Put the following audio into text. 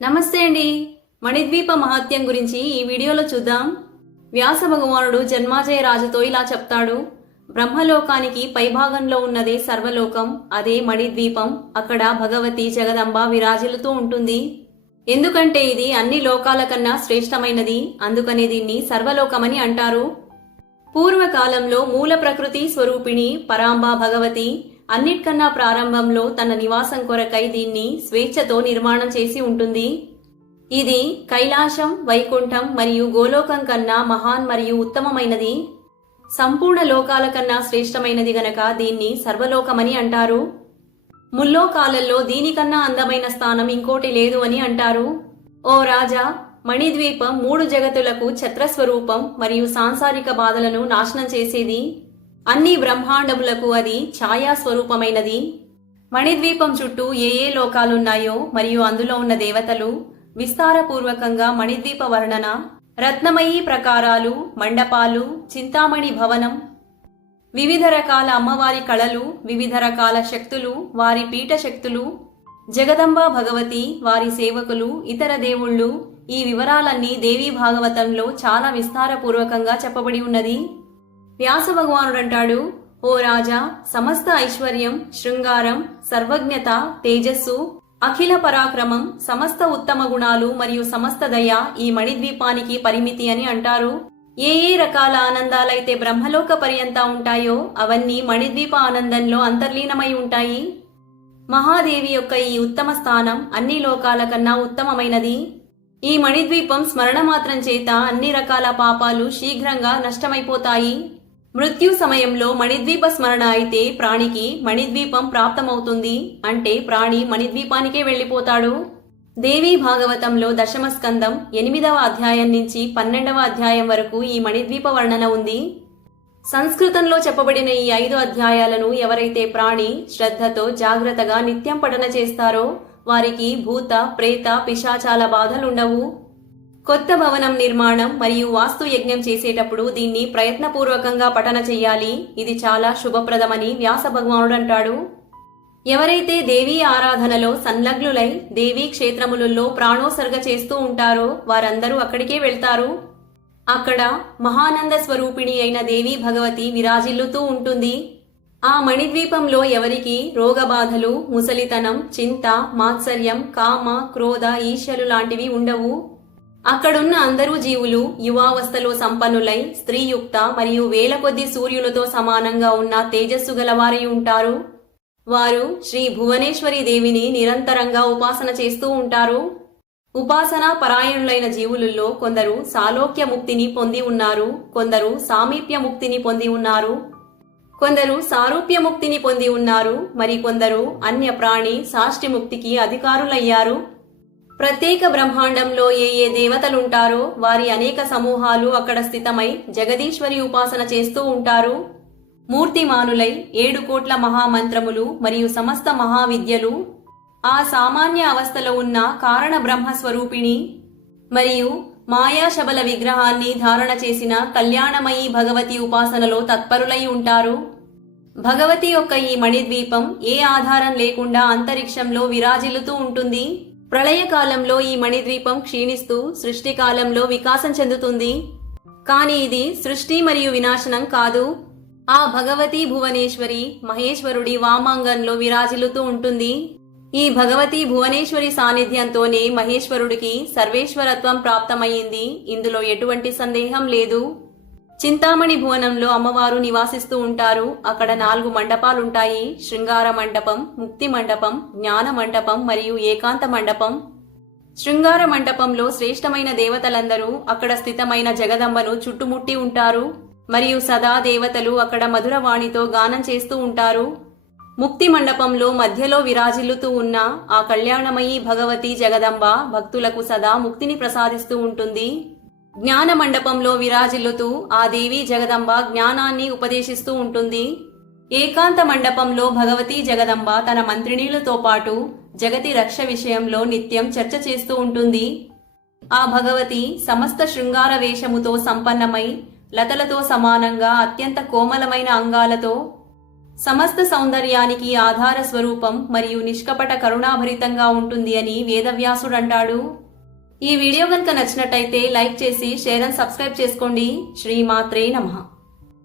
నమస్తే అండి. మణిద్వీప మహత్యం గురించి ఈ వీడియోలో చూద్దాం. వ్యాస భగవానుడు జన్మాజయ రాజుతో ఇలా చెప్తాడు. బ్రహ్మలోకానికి పైభాగంలో ఉన్నదే సర్వలోకం, అదే మణిద్వీపం. అక్కడ భగవతి జగదంబ విరాజిల్లుతూ ఉంటుంది. ఎందుకంటే ఇది అన్ని లోకాల కన్నా శ్రేష్టమైనది, అందుకనే దీన్ని సర్వలోకమని అంటారు. పూర్వకాలంలో మూల ప్రకృతి స్వరూపిణి పరాంబా భగవతి అన్నిటికన్నా ప్రారంభంలో తన నివాసం కొరకై దీన్ని స్వేచ్ఛతో నిర్మాణం చేసి ఉంటుంది. ఇది కైలాసం, వైకుంఠం మరియు గోలోకం కన్నా మహాన్ మరియు ఉత్తమమైనది. సంపూర్ణ లోకాల కన్నా శ్రేష్టమైనది గనక దీన్ని సర్వలోకమని అంటారు. ముల్లోకాలలో దీనికన్నా అందమైన స్థానం ఇంకోటి లేదు అని అంటారు. ఓ రాజా, మణిద్వీపం 3 జగతులకు ఛత్రస్వరూపం మరియు సాంసారిక బాధలను నాశనం చేసేది. అన్ని బ్రహ్మాండములకు అది ఛాయా స్వరూపమైనది. మణిద్వీపం చుట్టూ ఏ లోకాలున్నాయో మరియు అందులో ఉన్న దేవతలు విస్తారపూర్వకంగా మణిద్వీప వర్ణన, రత్నమయీ ప్రకారాలు, మండపాలు, చింతామణి భవనం, వివిధ రకాల అమ్మవారి కళలు, వివిధ రకాల శక్తులు, వారి పీఠ శక్తులు, జగదంబ భగవతి, వారి సేవకులు, ఇతర దేవుళ్ళు, ఈ వివరాలన్నీ దేవీ భాగవతంలో చాలా విస్తారపూర్వకంగా చెప్పబడి ఉన్నది. వ్యాస భగవానుడంటాడు, ఓ రాజా, సమస్త ఐశ్వర్యం, శృంగారం, సర్వజ్ఞత, తేజస్సు, అఖిల పరాక్రమం, సమస్త ఉత్తమ గుణాలు మరియు సమస్త దయ ఈ మణిద్వీపానికి పరిమితి అని అంటారు. ఏ రకాల ఆనందాలైతే బ్రహ్మలోక పర్యంతా ఉంటాయో అవన్నీ మణిద్వీప ఆనందంలో అంతర్లీనమై ఉంటాయి. మహాదేవి యొక్క ఈ ఉత్తమ స్థానం అన్ని లోకాల కన్నా ఉత్తమమైనది. ఈ మణిద్వీపం స్మరణ మాత్రం చేత అన్ని రకాల పాపాలు శీఘ్రంగా నష్టమైపోతాయి. మృత్యు సమయంలో మణిద్వీప స్మరణ అయితే ప్రాణికి మణిద్వీపం ప్రాప్తమవుతుంది. అంటే ప్రాణి మణిద్వీపానికే వెళ్లిపోతాడు. దేవీ భాగవతంలో దశమ స్కందం 8వ అధ్యాయం నుంచి 12వ అధ్యాయం వరకు ఈ మణిద్వీప వర్ణన ఉంది. సంస్కృతంలో చెప్పబడిన ఈ 5 అధ్యాయాలను ఎవరైతే ప్రాణి శ్రద్ధతో జాగ్రత్తగా నిత్యం పఠన చేస్తారో వారికి భూత, ప్రేత, పిశాచాల బాధలుండవు. కొత్త భవనం నిర్మాణం మరియు వాస్తు యజ్ఞం చేసేటప్పుడు దీన్ని ప్రయత్నపూర్వకంగా పఠన చెయ్యాలి. ఇది చాలా శుభప్రదమని వ్యాస భగవానుడు అంటాడు. ఎవరైతే దేవీ ఆరాధనలో సంలగ్నులై దేవీ క్షేత్రములలో ప్రాణోసర్గ చేస్తూ ఉంటారో వారందరూ అక్కడికే వెళ్తారు. అక్కడ మహానంద స్వరూపిణి అయిన దేవీ భగవతి విరాజిల్లుతూ ఉంటుంది. ఆ మణిద్వీపంలో ఎవరికి రోగబాధలు, ముసలితనం, చింత, మాత్సర్యం, కామ, క్రోధ, ఈర్ష్యలు లాంటివి ఉండవు. అక్కడున్న అందరూ జీవులు యువావస్థలో సంపన్నులై స్త్రీయుక్త మరియు వేల కొద్ది సూర్యులతో సమానంగా ఉన్న తేజస్సు గలవారై ఉంటారు. వారు శ్రీ భువనేశ్వరి దేవిని నిరంతరంగా ఉపాసన చేస్తూ ఉంటారు. ఉపాసనా పరాయణులైన జీవులలో కొందరు సాలోక్య ముక్తిని పొంది ఉన్నారు, కొందరు సామీప్య ముక్తిని పొంది ఉన్నారు, కొందరు సారూప్య ముక్తిని పొంది ఉన్నారు, మరికొందరు అన్య ప్రాణి సాష్టి ముక్తికి అధికారులయ్యారు. ప్రత్యేక బ్రహ్మాండంలో ఏ దేవతలుంటారో వారి అనేక సమూహాలు అక్కడ స్థితమై జగదీశ్వరి ఉపాసన చేస్తూ ఉంటారు. మూర్తిమానులై 7 కోట్ల మహామంత్రములు మరియు సమస్త మహావిద్యలు, ఆ సామాన్య అవస్థలో ఉన్న కారణ బ్రహ్మస్వరూపిణి మరియు మాయాశబల విగ్రహాన్ని ధారణ చేసిన కళ్యాణమయీ భగవతి ఉపాసనలో తత్పరులై ఉంటారు. భగవతి యొక్క ఈ మణిద్వీపం ఏ ఆధారం లేకుండా అంతరిక్షంలో విరాజిల్లుతూ ఉంటుంది. ప్రళయకాలంలో ఈ మణిద్వీపం క్షీణిస్తూ సృష్టి కాలంలో వికాసం చెందుతుంది. కాని ఇది సృష్టి మరియు వినాశనం కాదు. ఆ భగవతి భువనేశ్వరి మహేశ్వరుడి వామాంగంలో విరాజిల్లుతూ ఉంటుంది. ఈ భగవతి భువనేశ్వరి సాన్నిధ్యంతోనే మహేశ్వరుడికి సర్వేశ్వరత్వం ప్రాప్తమయ్యింది. ఇందులో ఎటువంటి సందేహం లేదు. చింతామణి భువనంలో అమ్మవారు నివాసిస్తూ ఉంటారు. అక్కడ 4 మండపాలుంటాయి. శృంగార మండపం, ముక్తి మండపం, జ్ఞాన మండపం మరియు ఏకాంత మండపం. శృంగార మండపంలో శ్రేష్టమైన దేవతలందరూ అక్కడ స్థితమైన జగదంబను చుట్టుముట్టి ఉంటారు మరియు సదా దేవతలు అక్కడ మధురవాణితో గానం చేస్తూ ఉంటారు. ముక్తి మండపంలో మధ్యలో విరాజిల్లుతూ ఉన్న ఆ కళ్యాణమయీ భగవతి జగదంబ భక్తులకు సదా ముక్తిని ప్రసాదిస్తూ ఉంటుంది. జ్ఞాన మండపంలో విరాజిల్లుతూ ఆ దేవి జగదంబ జ్ఞానాన్ని ఉపదేశిస్తూ ఉంటుంది. ఏకాంత మండపంలో భగవతి జగదంబ తన మంత్రినీలతో పాటు జగతి రక్ష విషయంలో నిత్యం చర్చ చేస్తూ ఉంటుంది. ఆ భగవతి సమస్త శృంగార వేషముతో సంపన్నమై లతలతో సమానంగా అత్యంత కోమలమైన అంగాలతో సమస్త సౌందర్యానికి ఆధార స్వరూపం మరియు నిష్కపట కరుణాభరితంగా ఉంటుంది అని వేదవ్యాసుడంటాడు. ఈ వీడియో కనుక నచ్చినట్టయితే లైక్ చేసి షేర్ అండ్ సబ్స్క్రైబ్ చేసుకోండి. శ్రీమాత్రే నమః.